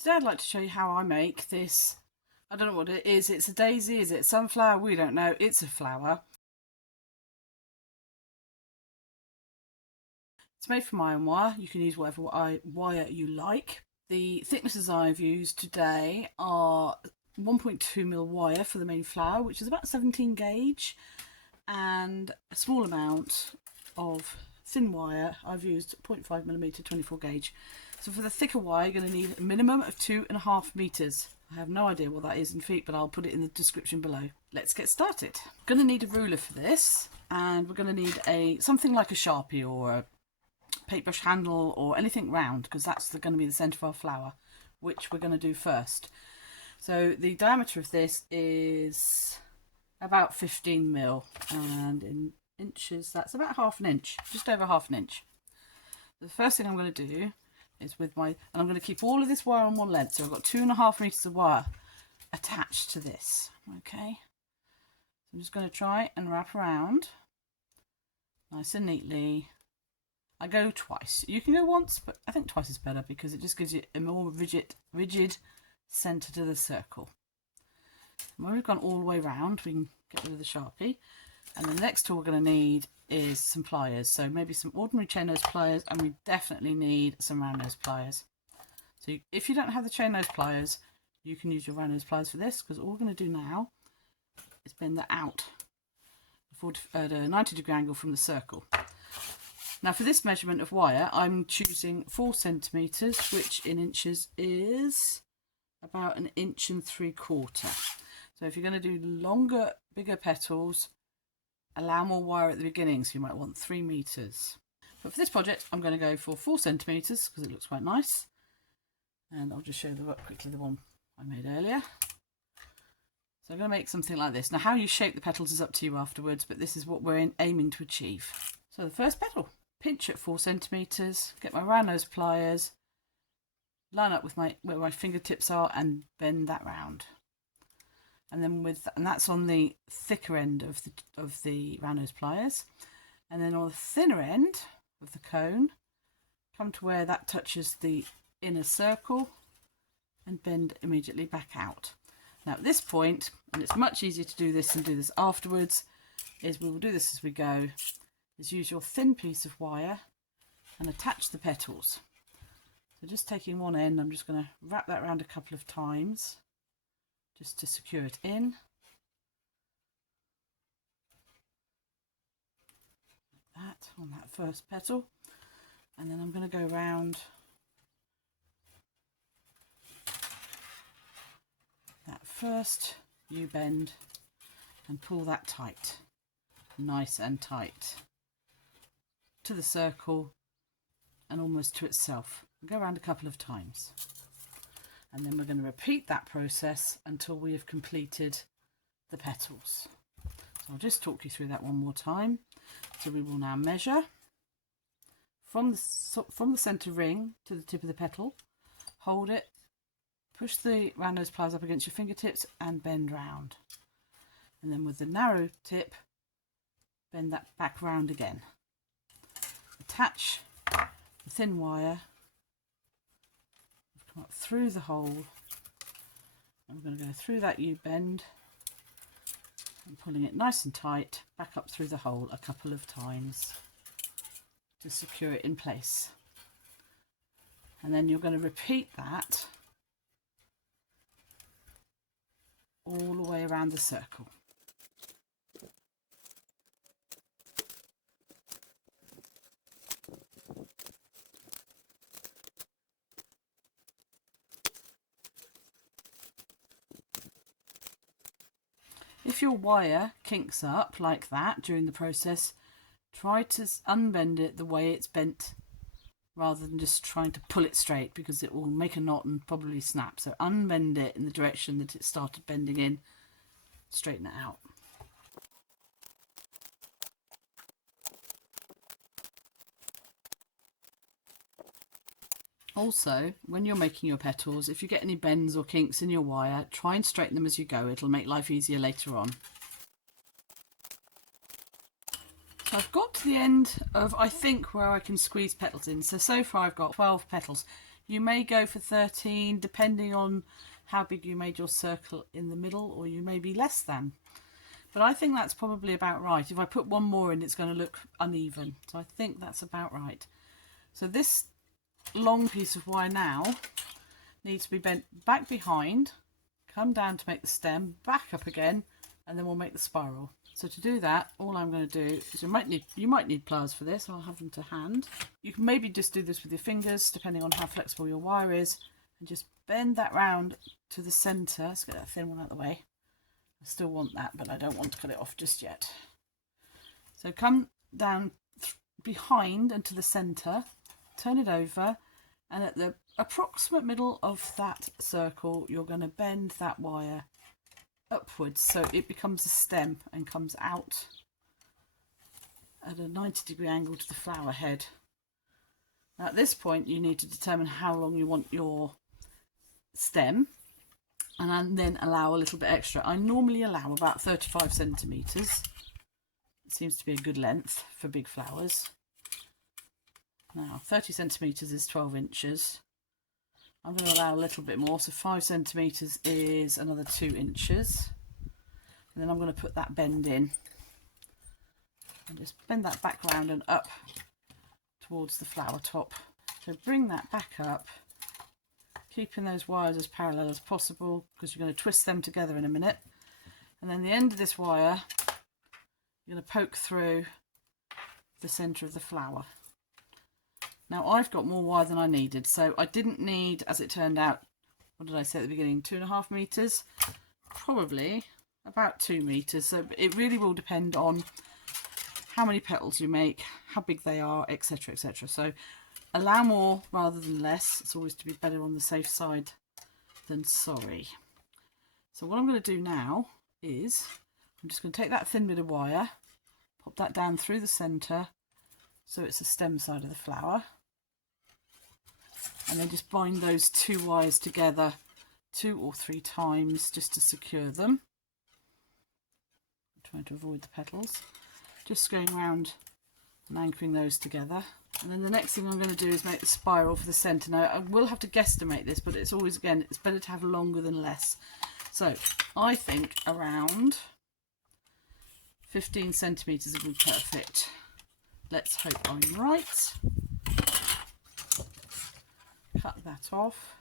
Today I'd like to show you how I make this. I don't know what it is. It's a daisy, is it sunflower? We don't know. It's a flower. It's made from iron wire. You can use whatever wire you like. The thicknesses I've used today are 1.2mm wire for the main flower, which is about 17 gauge, and a small amount of thin wire. I've used 0.5mm 24 gauge. So for the thicker wire, you're going to need a minimum of 2.5 meters. I have no idea what that is in feet, but I'll put it in the description below. Let's get started. I'm going to need a ruler for this, and we're going to need something like a Sharpie or a paintbrush handle or anything round, because that's going to be the centre of our flower, which we're going to do first. So the diameter of this is about 15mm, and in inches that's about half an inch, just over half an inch. The first thing I'm going to do is and I'm going to keep all of this wire on one length, so I've got 2.5 meters of wire attached to this. Okay, so I'm just going to try and wrap around nice and neatly. I go twice. You can go once, but I think twice is better because it just gives you a more rigid centre to the circle. And when we've gone all the way around, we can get rid of the Sharpie. And the next tool we're going to need is some pliers. So maybe some ordinary chain nose pliers, and we definitely need some round nose pliers. So if you don't have the chain nose pliers, you can use your round nose pliers for this, because all we're going to do now is bend that out at a 90-degree angle from the circle. Now for this measurement of wire, I'm choosing 4 centimeters, which in inches is about 1.75 inches. So if you're going to do longer, bigger petals, allow more wire at the beginning, so you might want 3 meters. But for this project, I'm going to go for 4 centimeters because it looks quite nice. And I'll just show you quickly the one I made earlier. So I'm going to make something like this. Now how you shape the petals is up to you afterwards, but this is what we're aiming to achieve. So the first petal, pinch at 4 centimeters, get my round nose pliers, line up with where my fingertips are, and bend that round. And then that's on the thicker end of the round nose pliers. And then on the thinner end of the cone, come to where that touches the inner circle and bend immediately back out. Now at this point, and it's much easier to do this than do this afterwards, is we will do this as we go, is use your thin piece of wire and attach the petals. So just taking one end, I'm just going to wrap that around a couple of times, just to secure it in. Like that on that first petal. And then I'm going to go around that first U-bend and pull that tight, nice and tight, to the circle and almost to itself. Go around a couple of times. And then we're going to repeat that process until we have completed the petals. So I'll just talk you through that one more time. So we will now measure from the centre ring to the tip of the petal, hold it, push the round nose pliers up against your fingertips and bend round. And then with the narrow tip, bend that back round again. Attach the thin wire, come up through the hole, and we're going to go through that U-bend and pulling it nice and tight back up through the hole a couple of times to secure it in place. And then you're going to repeat that all the way around the circle. If your wire kinks up like that during the process, try to unbend it the way it's bent rather than just trying to pull it straight, because it will make a knot and probably snap. So unbend it in the direction that it started bending in, straighten it out. Also, when you're making your petals, if you get any bends or kinks in your wire, try and straighten them as you go. It'll make life easier later on. So I've got to the end of, I think, where I can squeeze petals in. So far I've got 12 petals. You may go for 13 depending on how big you made your circle in the middle, or you may be less than. But I think that's probably about right. If I put one more in, it's going to look uneven. So I think that's about right. So this long piece of wire now needs to be bent back behind, come down to make the stem, back up again, and then we'll make the spiral. So to do that, all I'm going to do is you might need pliers for this. I'll have them to hand. You can maybe just do this with your fingers, depending on how flexible your wire is, and just bend that round to the centre. Let's get that thin one out of the way. I still want that, but I don't want to cut it off just yet. So come down behind and to the centre, turn it over, and at the approximate middle of that circle, you're going to bend that wire upwards so it becomes a stem and comes out at a 90-degree angle to the flower head. Now at this point, you need to determine how long you want your stem, and then allow a little bit extra. I normally allow about 35 centimetres. It seems to be a good length for big flowers. Now 30 centimetres is 12 inches. I'm going to allow a little bit more, so 5 centimetres is another 2 inches. And then I'm going to put that bend in. And just bend that back round and up towards the flower top. So bring that back up, keeping those wires as parallel as possible, because you're going to twist them together in a minute. And then the end of this wire, you're going to poke through the centre of the flower. Now I've got more wire than I needed, so I didn't need, as it turned out, what did I say at the beginning, 2.5 metres? Probably about 2 metres. So it really will depend on how many petals you make, how big they are, etc, etc. So allow more rather than less. It's always to be better on the safe side than sorry. So what I'm going to do now is I'm just going to take that thin bit of wire, pop that down through the centre so it's the stem side of the flower, and then just bind those 2 wires together 2 or 3 times just to secure them. I'm trying to avoid the petals. Just going around and anchoring those together. And then the next thing I'm going to do is make the spiral for the centre. Now I will have to guesstimate this, but it's always, again, it's better to have longer than less. So I think around 15 centimetres will be perfect. Let's hope I'm right. Cut that off.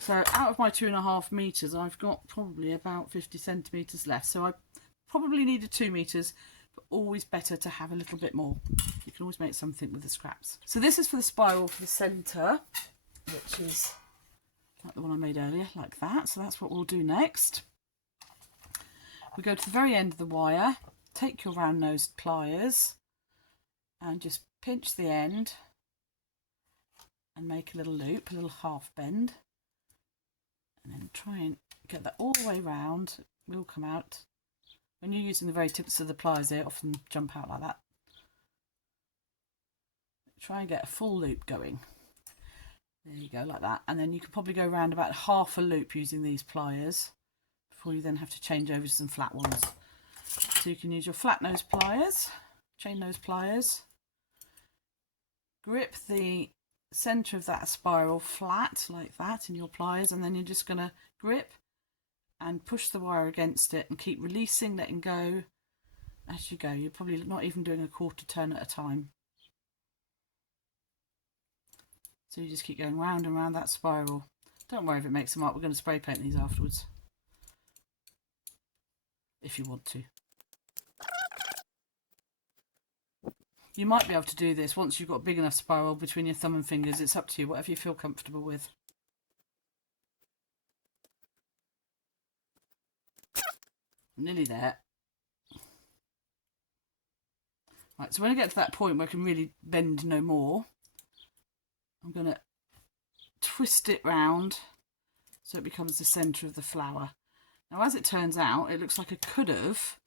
So out of my 2.5 metres, I've got probably about 50 centimetres left. So I probably needed 2 metres, but always better to have a little bit more. You can always make something with the scraps. So this is for the spiral for the centre, which is like the one I made earlier, like that. So that's what we'll do next. We go to the very end of the wire, take your round-nosed pliers and just pinch the end and make a little loop, a little half bend, and then try and get that all the way round. It will come out. When you're using the very tips of the pliers, they often jump out like that. Try and get a full loop going. There you go, like that. And then you can probably go around about half a loop using these pliers before you then have to change over to some flat ones. So you can use your flat nose pliers, chain nose pliers, grip the centre of that spiral flat like that in your pliers, and then you're just going to grip and push the wire against it and keep releasing, letting go as you go. You're probably not even doing a quarter turn at a time. So you just keep going round and round that spiral. Don't worry if it makes a mark, we're going to spray paint these afterwards, if you want to. You might be able to do this once you've got a big enough spiral between your thumb and fingers. It's up to you, whatever you feel comfortable with. Nearly there. Right, so when I get to that point where I can really bend no more, I'm going to twist it round so it becomes the centre of the flower. Now, as it turns out, it looks like I could have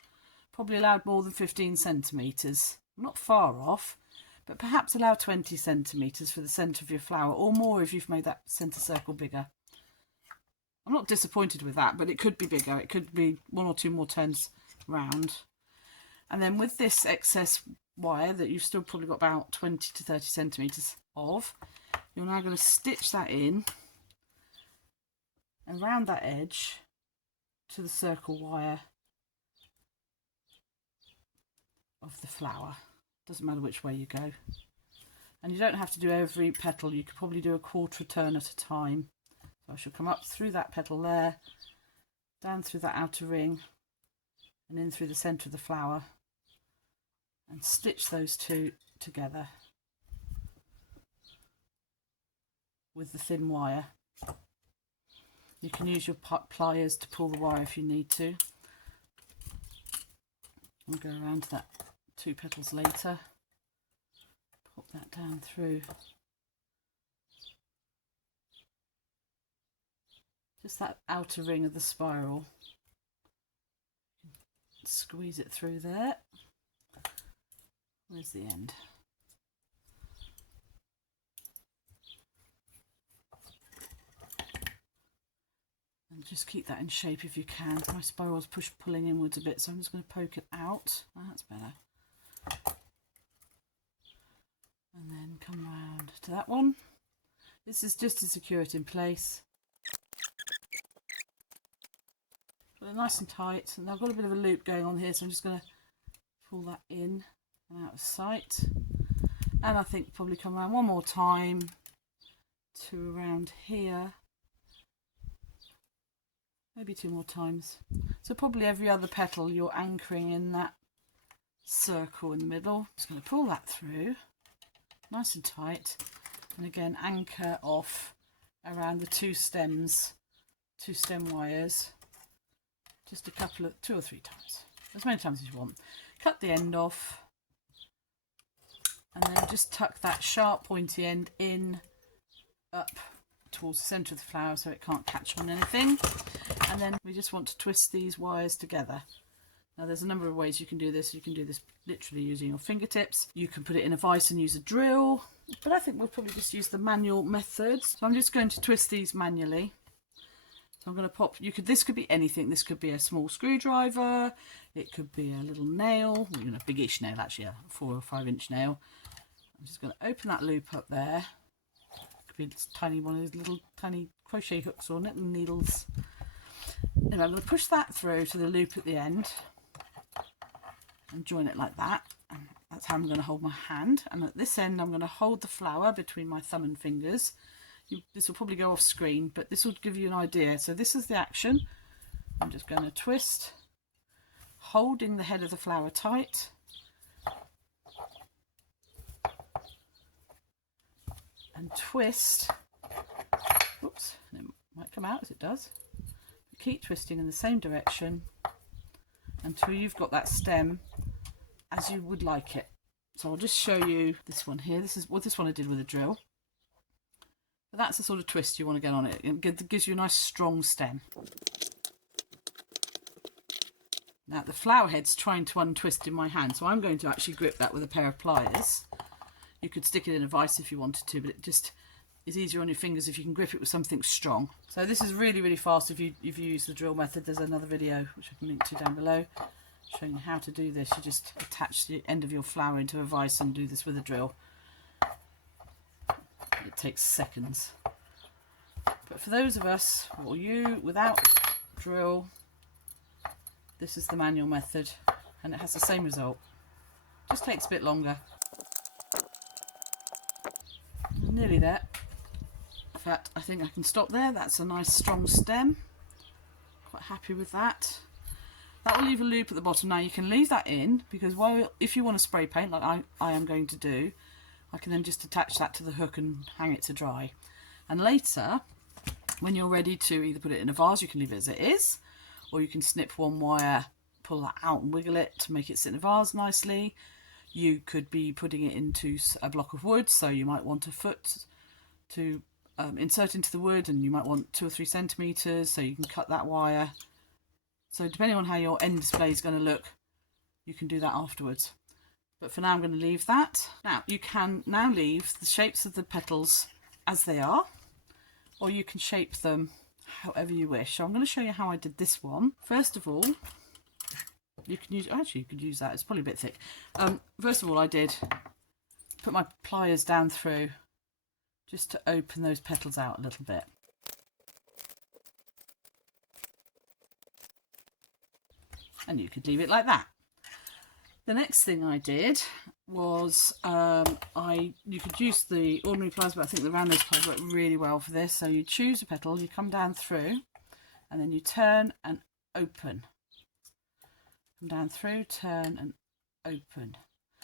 probably allowed more than 15 centimetres. Not far off, but perhaps allow 20 centimetres for the centre of your flower, or more if you've made that centre circle bigger. I'm not disappointed with that, but it could be bigger. It could be 1 or 2 more turns round. And then with this excess wire that you've still probably got about 20 to 30 centimetres of, You're now going to stitch that in around that edge to the circle wire of the flower. Doesn't matter which way you go. And you don't have to do every petal. You could probably do a quarter turn at a time. So I shall come up through that petal there, down through that outer ring, and in through the centre of the flower, and stitch those two together with the thin wire. You can use your pliers to pull the wire if you need to. We'll go around to that 2 petals later. Pop that down through. Just that outer ring of the spiral. Squeeze it through there. Where's the end? And just keep that in shape if you can. My spiral's pulling inwards a bit, so I'm just going to poke it out. Oh, that's better. And then come round to that one. This is just to secure it in place. Put it nice and tight. And I've got a bit of a loop going on here, so I'm just going to pull that in and out of sight. And I think probably come around one more time to around here. Maybe 2 more times. So probably every other petal you're anchoring in that circle in the middle. Just going to pull that through nice and tight, and again anchor off around the 2 stems, 2 stem wires, just a couple of 2 or 3 times, as many times as you want. Cut the end off, and then just tuck that sharp pointy end in up towards the centre of the flower so it can't catch on anything. And then we just want to twist these wires together. Now there's a number of ways you can do this. You can do this literally using your fingertips. You can put it in a vise and use a drill, but I think we'll probably just use the manual methods. So I'm just going to twist these manually. So I'm going to pop, this could be anything. This could be a small screwdriver, it could be a little nail, a biggish nail actually, a 4 or 5 inch nail. I'm just going to open that loop up there. Could be a tiny one of those little tiny crochet hooks on it and needles. And I'm going to push that through to the loop at the end and join it like that. And that's how I'm going to hold my hand. And at this end I'm going to hold the flower between my thumb and fingers. This will probably go off screen, but this will give you an idea. So this is the action. I'm just going to twist, holding the head of the flower tight, and twist. Oops, it might come out as it does. Keep twisting in the same direction until you've got that stem as you would like it. So I'll just show you this one here. This is what this one I did with a drill. But that's the sort of twist you want to get on it. It gives you a nice strong stem. Now the flower head's trying to untwist in my hand, so I'm going to actually grip that with a pair of pliers. You could stick it in a vise if you wanted to, but it just is easier on your fingers if you can grip it with something strong. So this is really, really fast if you use the drill method. There's another video which I can link to down below showing you how to do this. You just attach the end of your flower into a vise and do this with a drill. It takes seconds. But for those of us, or you, without drill, this is the manual method and it has the same result. Just takes a bit longer. Nearly there. In fact, I think I can stop there. That's a nice strong stem. Quite happy with that. That will leave a loop at the bottom. Now you can leave that in because if you want to spray paint like I am going to do, I can then just attach that to the hook and hang it to dry. And later, when you're ready to either put it in a vase, you can leave it as it is, or you can snip one wire, pull that out and wiggle it to make it sit in a vase nicely. You could be putting it into a block of wood, so you might want a foot to insert into the wood, and you might want 2 or 3 centimeters, so you can cut that wire. So depending on how your end display is going to look, you can do that afterwards. But for now I'm going to leave that. Now you can now leave the shapes of the petals as they are, or you can shape them however you wish. So I'm going to show you how I did this one. First of all, you can use, actually you could use that, it's probably a bit thick. First of all I did put my pliers down through just to open those petals out a little bit. And you could leave it like that. The next thing I did was you could use the ordinary pliers, but I think the round nose pliers work really well for this. So you choose a petal, you come down through, and then you turn and open. Come down through, turn and open.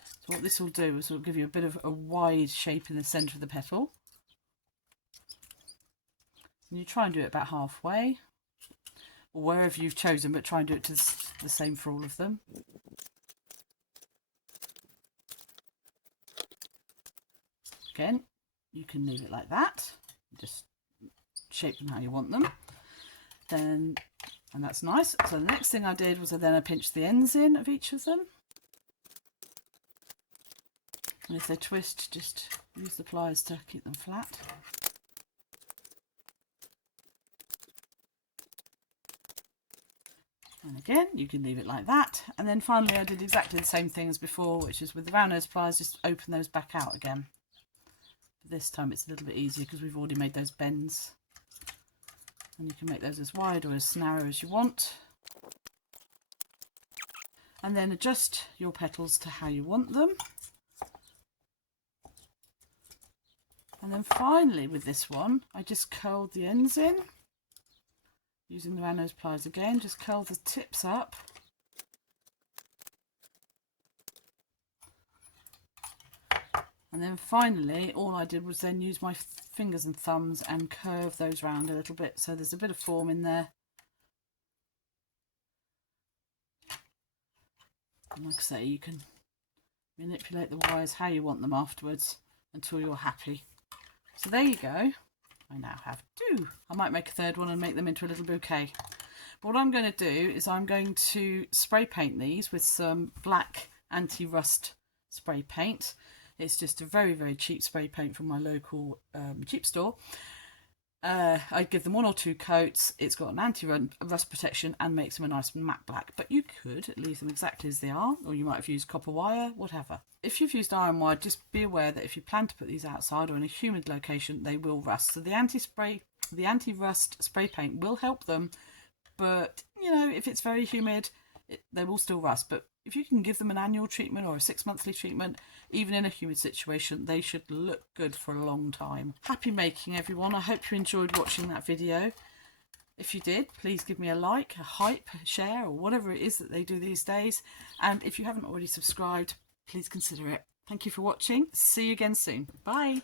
So what this will do is it will give you a bit of a wide shape in the centre of the petal. And you try and do it about halfway, or wherever you've chosen, but try and do it to the same for all of them. Again, you can leave it like that. Just shape them how you want them. And that's nice. So the next thing I did was I pinched the ends in of each of them. And if they twist, just use the pliers to keep them flat. And again, you can leave it like that. And then finally I did exactly the same thing as before, which is with the round nose pliers, just open those back out again. This time it's a little bit easier because we've already made those bends, and you can make those as wide or as narrow as you want, and then adjust your petals to how you want them. And then finally with this one I just curled the ends in using the round nose pliers again, just curl the tips up. And then finally, all I did was then use my fingers and thumbs and curve those round a little bit, so there's a bit of form in there. And like I say, you can manipulate the wires how you want them afterwards until you're happy. So there you go. I now have two. I might make a third one and make them into a little bouquet. But what I'm going to do is I'm going to spray paint these with some black anti-rust spray paint. It's just a very, very cheap spray paint from my local cheap store. I give them 1 or 2 coats. It's got an anti-rust protection and makes them a nice matte black. But you could leave them exactly as they are, or you might have used copper wire, whatever. If you've used iron wire, just be aware that if you plan to put these outside or in a humid location, they will rust. So the anti-rust spray paint will help them, but you know, if it's very humid, they will still rust. But if you can give them an annual treatment or a 6-monthly treatment, even in a humid situation, they should look good for a long time. Happy making, everyone. I hope you enjoyed watching that video. If you did, please give me a like, a hype, a share, or whatever it is that they do these days. And if you haven't already subscribed, please consider it. Thank you for watching. See you again soon. Bye.